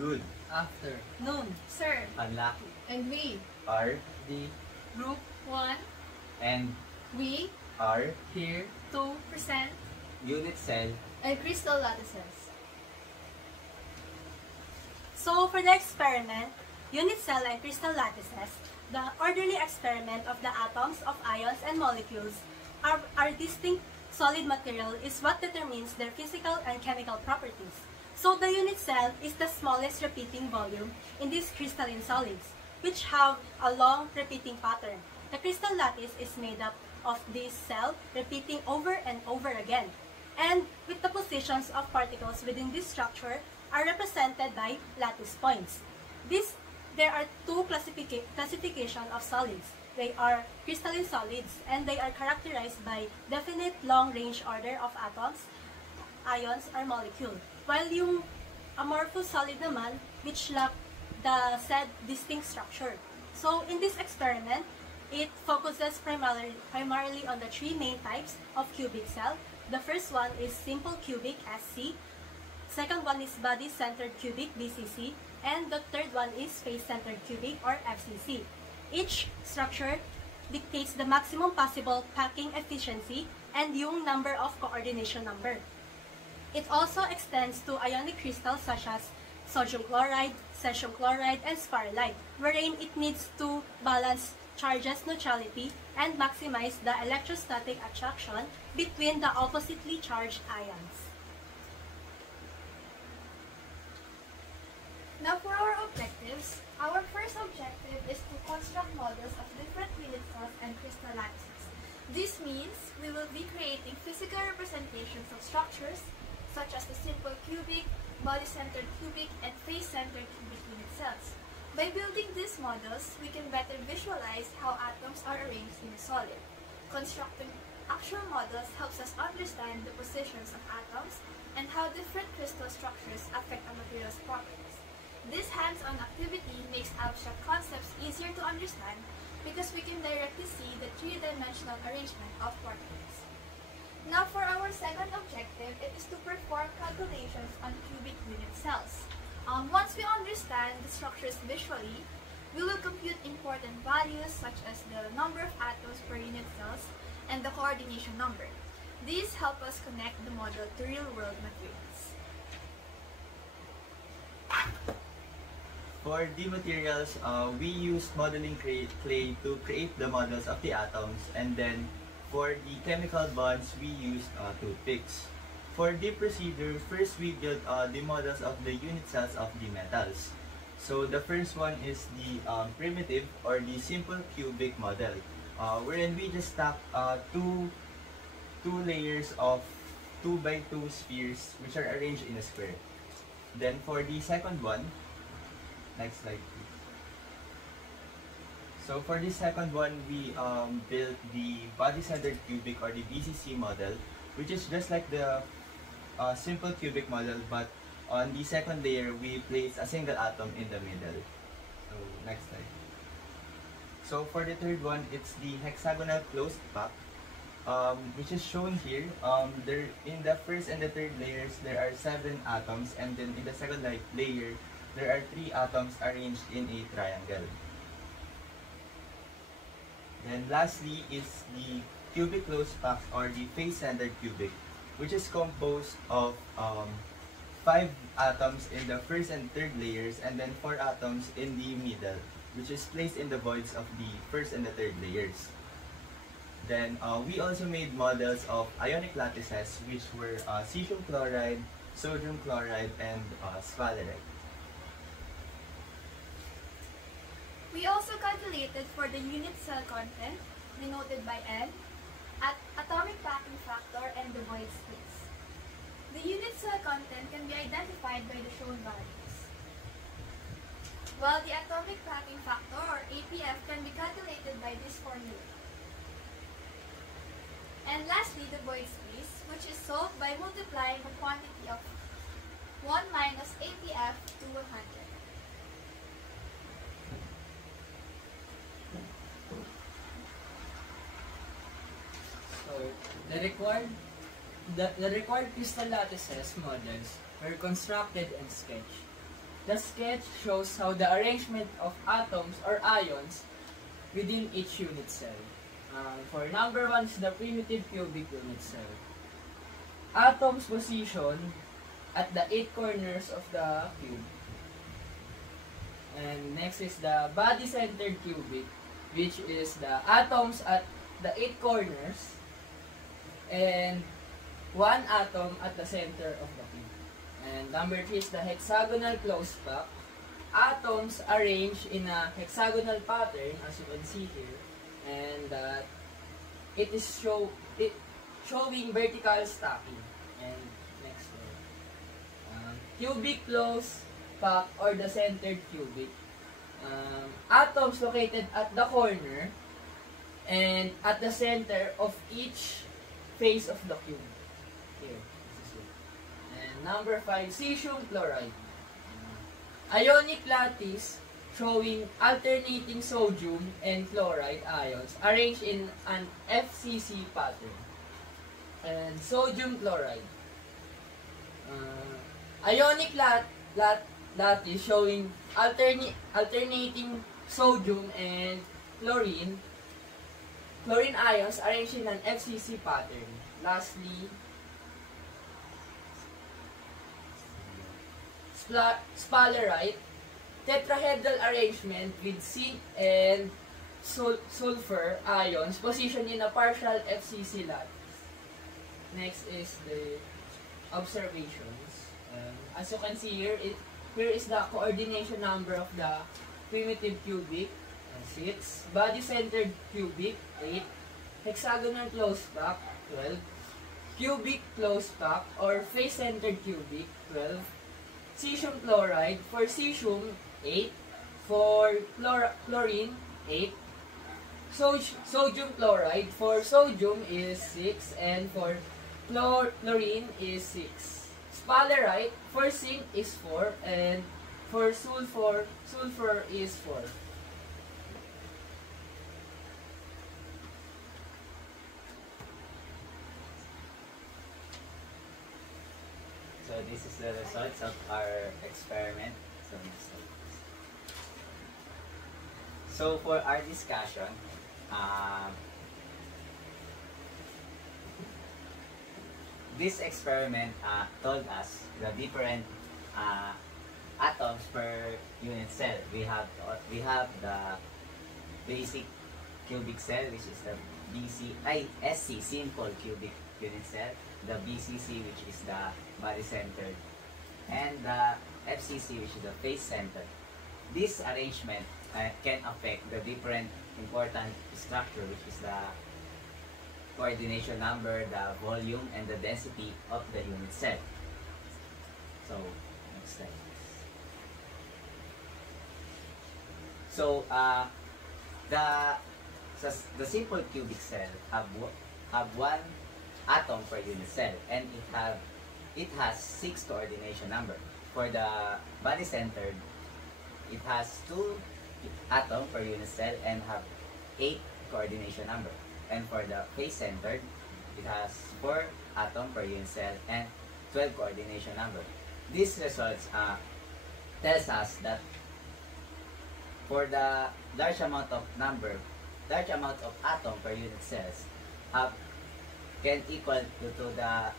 Good. After. Noon. Sir. Unlucky. And we. Are. The. Group 1. And. We. Are. Here. To present. Unit cell. And crystal lattices. So for the experiment, unit cell and crystal lattices, the orderly experiment of the atoms of ions and molecules are distinct solid material is what determines their physical and chemical properties. So the unit cell is the smallest repeating volume in these crystalline solids, which have a long repeating pattern. The crystal lattice is made up of this cell repeating over and over again, and with the positions of particles within this structure are represented by lattice points. There are two classification of solids. They are crystalline solids, and they are characterized by definite long-range order of atoms, ions, or molecule. While yung amorphous solid naman, which lack the said distinct structure. So in this experiment, it focuses primarily on the three main types of cubic cell. The first one is simple cubic, SC. Second one is body-centered cubic, BCC. And the third one is face-centered cubic, or FCC. Each structure dictates the maximum possible packing efficiency and yung number of coordination number. It also extends to ionic crystals such as sodium chloride, cesium chloride, and sphalerite, wherein it needs to balance charges neutrality and maximize the electrostatic attraction between the oppositely charged ions. Now for our objectives, our first objective is to construct models of different unit cells and crystal lattices. This means we will be creating physical representations of structures such as the simple cubic, body-centered cubic, and face-centered cubic unit cells. By building these models, we can better visualize how atoms are arranged in a solid. Constructing actual models helps us understand the positions of atoms and how different crystal structures affect a material's properties. This hands-on activity makes abstract concepts easier to understand because we can directly see the three-dimensional arrangement of particles. Now for our second objective, it is to perform calculations on cubic unit cells. Once we understand the structures visually, we will compute important values such as the number of atoms per unit cells and the coordination number. These help us connect the model to real-world materials. For the materials, we use modeling clay to create the models of the atoms, and then for the chemical bonds, we use toothpicks. For the procedure, first we build the models of the unit cells of the metals. So the first one is the primitive or the simple cubic model, wherein we just stack two layers of 2 by 2 spheres which are arranged in a square. Then for the second one, next slide please. So for the second one, we built the body-centered cubic or the BCC model, which is just like the simple cubic model, but on the second layer, we place a single atom in the middle. So next slide. So for the third one, it's the hexagonal closed pack, which is shown here. There in the first and the third layers, there are 7 atoms, and then in the second layer, there are 3 atoms arranged in a triangle. Then lastly is the cubic closed pack or the face-centered cubic, which is composed of 5 atoms in the first and third layers, and then 4 atoms in the middle, which is placed in the voids of the first and the third layers. Then we also made models of ionic lattices, which were cesium chloride, sodium chloride, and sphalerite. We also calculated for the unit cell content, denoted by N, at atomic packing factor and the void space. The unit cell content can be identified by the shown values, while the atomic packing factor or APF can be calculated by this formula. And lastly, the void space, which is solved by multiplying the quantity of 1 minus APF to 100. So the required crystal lattices models were constructed and sketched. the sketch shows how the arrangement of atoms or ions within each unit cell. For number 1 is the primitive cubic unit cell. Atoms position at the 8 corners of the cube. And next is the body-centered cubic, which is the atoms at the 8 corners and 1 atom at the center of the cube. And number 3 is the hexagonal closed pack. Atoms arranged in a hexagonal pattern, as you can see here, and it is showing vertical stacking. And next one, cubic closed pack or the centered cubic. Atoms located at the corner and at the center of each face of the cube. Here, this is it. And number 5, cesium chloride. Ionic lattice showing alternating sodium and chloride ions arranged in an FCC pattern. And sodium chloride. Ionic lattice showing alternating sodium and chlorine ions arranged in an FCC pattern. Lastly, sphalerite, tetrahedral arrangement with zinc and sulfur ions positioned in a partial FCC lattice. Next is the observations. As you can see here, here is the coordination number of the primitive cubic, 6, body-centered cubic, 8, hexagonal closed pack, 12, cubic closed pack or face-centered cubic, 12, cesium chloride, for cesium, 8, for chlorine, 8, sodium chloride, for sodium is 6, and for chlorine is 6. Sphalerite, for zinc is 4, and for sulfur is 4. So this is the results of our experiment. So for our discussion, this experiment told us the different atoms per unit cell. We have the basic cubic cell, which is the SC, simple cubic unit cell, the BCC, which is the body-centered, and the FCC, which is the face-centered. This arrangement can affect the different important structure, which is the coordination number, the volume, and the density of the unit cell. So, next slide. So, the simple cubic cell have 1 atom per unit cell, and it has 6 coordination number. For the body-centered, it has 2 atom per unit cell and have 8 coordination number. And for the face-centered, it has 4 atom per unit cell and 12 coordination number. These results tells us that for the large amount of atom per unit cells can equal to the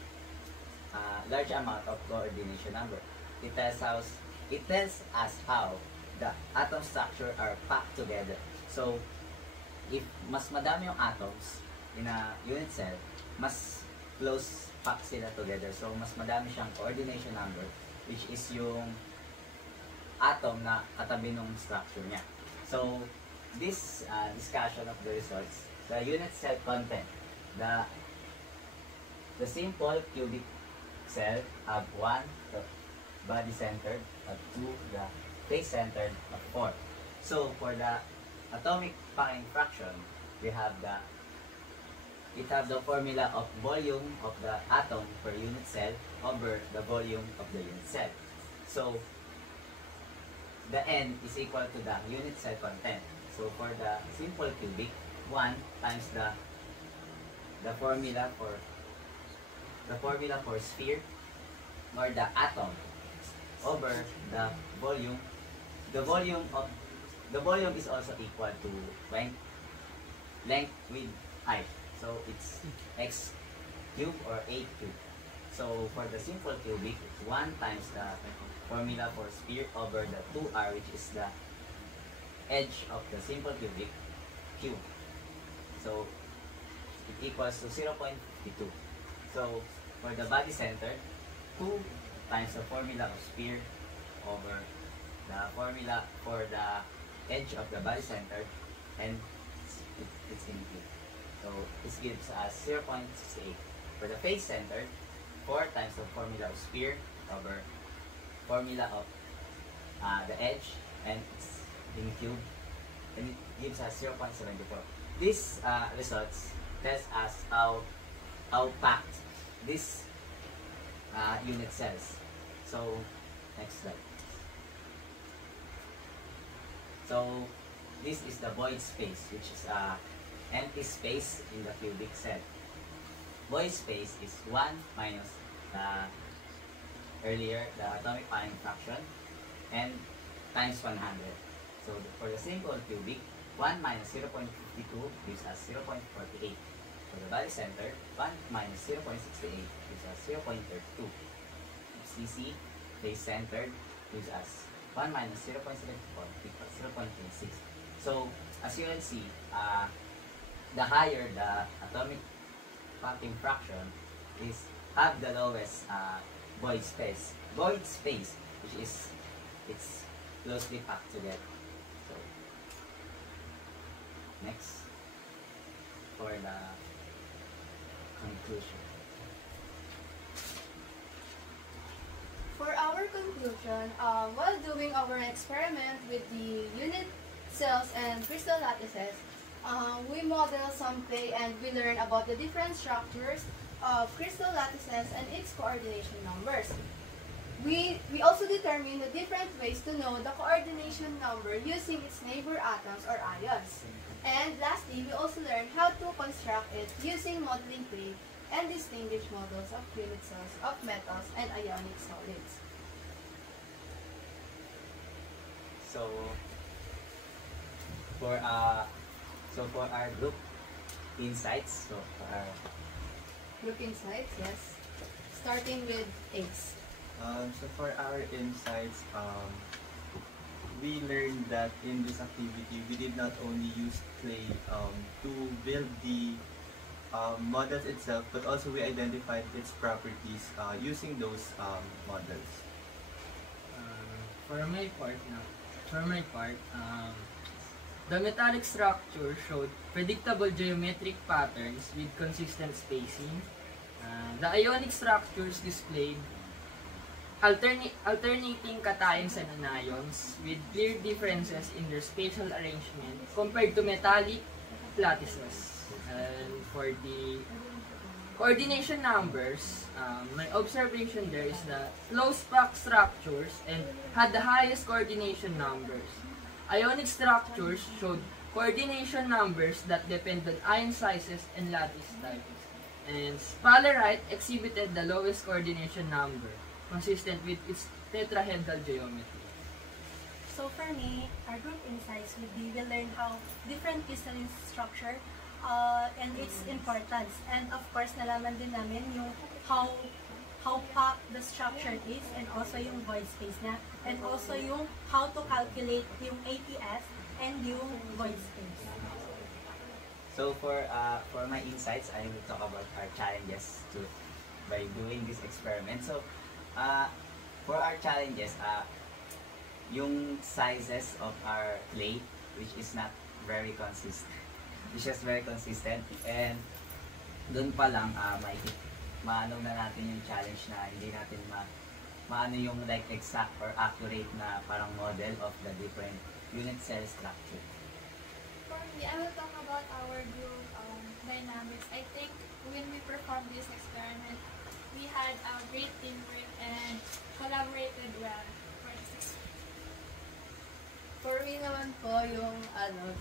large amount of coordination number. It tells us how the atom structure are packed together. So, if mas madami yung atoms in a unit cell, mas close packed sila together. So, mas madami siyang coordination number, which is yung atom na katabi ng structure niya. So, this discussion of the results, the unit cell content, the simple cubic cell have 1, the body-centered, have 2, the face-centered, have 4. So, for the atomic packing fraction, it have the formula of volume of the atom per unit cell over the volume of the unit cell. So, the N is equal to the unit cell content. So, for the simple cubic, 1 times the formula for sphere or the atom over the volume. The volume is also equal to length with height. So it's x cube or 8 cube. So for the simple cubic, 1 times the formula for sphere over the 2r, which is the edge of the simple cubic cube. So it equals to 0.52. So for the body center, 2 times the formula of sphere over the formula for the edge of the body center, and it's in cube. So this gives us 0.68. For the face center, 4 times the formula of sphere over formula of the edge, and it's in cube, and it gives us 0.74. This results tells us how packed this unit cells. So next slide. So this is the void space, which is empty space in the cubic cell. Void space is 1 minus the atomic ion fraction, and times 100. So for the simple cubic, 1 minus 0.52 gives us 0.48. For the body center, 1 minus 0.68 gives us 0.32. CC, base centered, gives us 1 minus 0.74 equals 0.26. So as you can see, the higher the atomic packing fraction is have the lowest void space. Void space, which is it's closely packed together. So next for the conclusion. For our conclusion, while doing our experiment with the unit cells and crystal lattices, we model some clay and we learn about the different structures of crystal lattices and its coordination numbers. We also determine the different ways to know the coordination number using its neighbor atoms or ions. And lastly, we also learn how to construct it using modeling clay and distinguish models of unit cells of metals and ionic solids. So for our group insights, Group insights, yes. Starting with Ace. So for our insights, we learned that in this activity, we did not only use clay to build the models itself, but also we identified its properties using those models. For my part, the metallic structure showed predictable geometric patterns with consistent spacing. The ionic structures displayed alternating cations and anions with clear differences in their spatial arrangement compared to metallic lattices. And for the coordination numbers, my observation there is that close packed structures and had the highest coordination numbers. Ionic structures showed coordination numbers that depend on ion sizes and lattice types. And sphalerite exhibited the lowest coordination number, consistent with its tetrahedral geometry. So for me, our group insights would be we learn how different crystalline structure and its importance. And of course, nalaman din namin yung how packed the structure is, and also yung void space niya, and also yung how to calculate yung ATS and yung void space. So for my insights, I will talk about our challenges by doing this experiment. So for our challenges, yung sizes of our clay, which is not very consistent, and dun pa lang maano na natin yung challenge na hindi natin maano yung like exact or accurate na parang model of the different unit cell structure. For me, I will talk about our group dynamics. I think when we performed this experiment, we had a great teamwork and collaborated well for this experiment. For me naman po, yung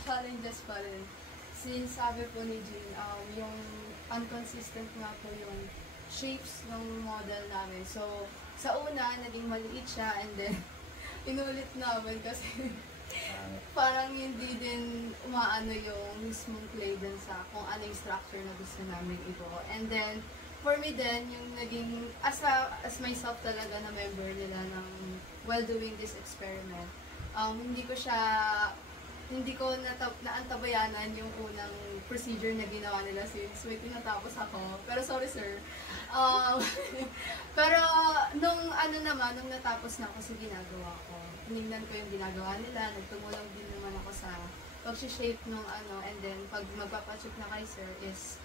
challenges pa rin. Since sabi po ni Jean, yung inconsistent nga po yung shapes ng model namin. So, sa una, naging maliit siya and then inulit namin kasi parang hindi din umaano yung mismong clay dun sa kung ano yung structure na gusto namin i-draw. And then, for me din, yung naging, as myself talaga na member nila ng while doing this experiment, hindi ko naantabayanan yung unang procedure na ginawa nila since may tinatapos ako. Pero sorry sir. Pero nung natapos na ako sa ginagawa ko, tinignan ko yung ginagawa nila, nagtumulong din naman ako sa pag-shape nung and then pag magpapacheck na kay sir is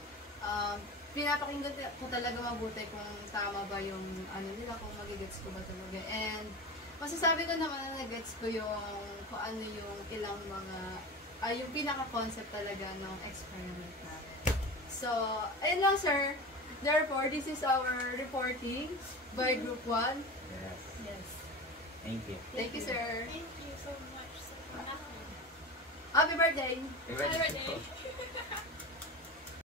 pinapakinggan ko talaga mabuti kung tama ba yung nila, kung magigets ko ba talaga. And masasabi ko naman na nag-gets ko yung kung ano yung ilang mga yung pinaka-concept talaga ng experiment namin. So, ayun lang sir. Therefore, this is our reporting by Group 1. Yes. Yes. Thank you. Thank you, sir. Thank you so much. Happy birthday! Favorite Happy birthday.